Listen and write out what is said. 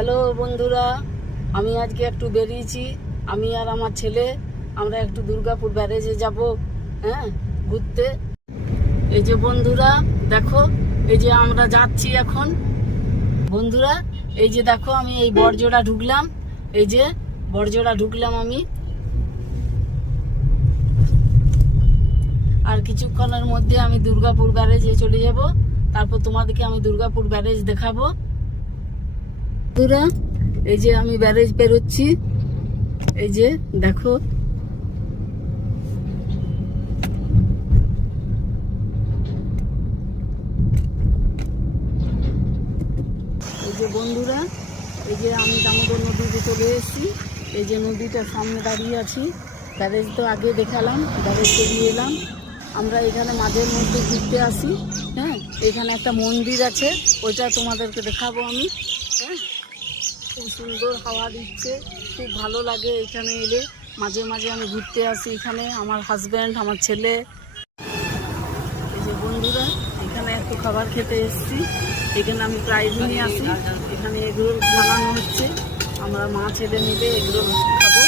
Hello বন্ধুরা, আমি আজকে একটু বেরিয়েছি। আমি আর আমার ছেলে আমরা একটু দুর্গাপুর ব্যারেজে যাব, ঘুরতে। এই যে বন্ধুরা দেখো, এই যে আমরা যাচ্ছি এখন। বন্ধুরা এই যে দেখো, আমি এই বড়জোড়া ঢুকলাম। এই যে বড়জোড়া ঢুকলাম আমি। আর কিছুক্ষণের মধ্যে আমি দুর্গাপুর ব্যারেজে চলে যাব। তারপর তোমাদেরকে আমি দুর্গাপুর ব্যারেজ দেখাবো। বন্ধুরা এই যে আমি ব্যারেজ পেরোচ্ছি। এই যে দেখো, এই যে বন্ধুরা, এই যে আমি দামোদর নদীতে চলে এসেছি। এই যে নদীটার সামনে দাঁড়িয়ে আছি। ব্যারেজ তো আগে দেখালাম, ব্যারেজ পেরিয়ে এলাম। আমরা এখানে মাঝের মধ্যে ঘুরতে আসি। এখানে একটা মন্দির আছে, ওইটা তোমাদেরকে দেখাবো আমি। খুব সুন্দর হাওয়া দিচ্ছে, খুব ভালো লাগে এখানে এলে। মাঝে মাঝে আমি ঘুরতে আসি এখানে, আমার হাজব্যান্ড, আমার ছেলে। এই যে বন্ধুরা, এখানে একটু খাবার খেতে এসেছি। এখানে আমি প্রায় দিনই আসি। এখানে এগরোল বানানো হচ্ছে, আমরা মা ছেলে মিলে এগরোল খাবো।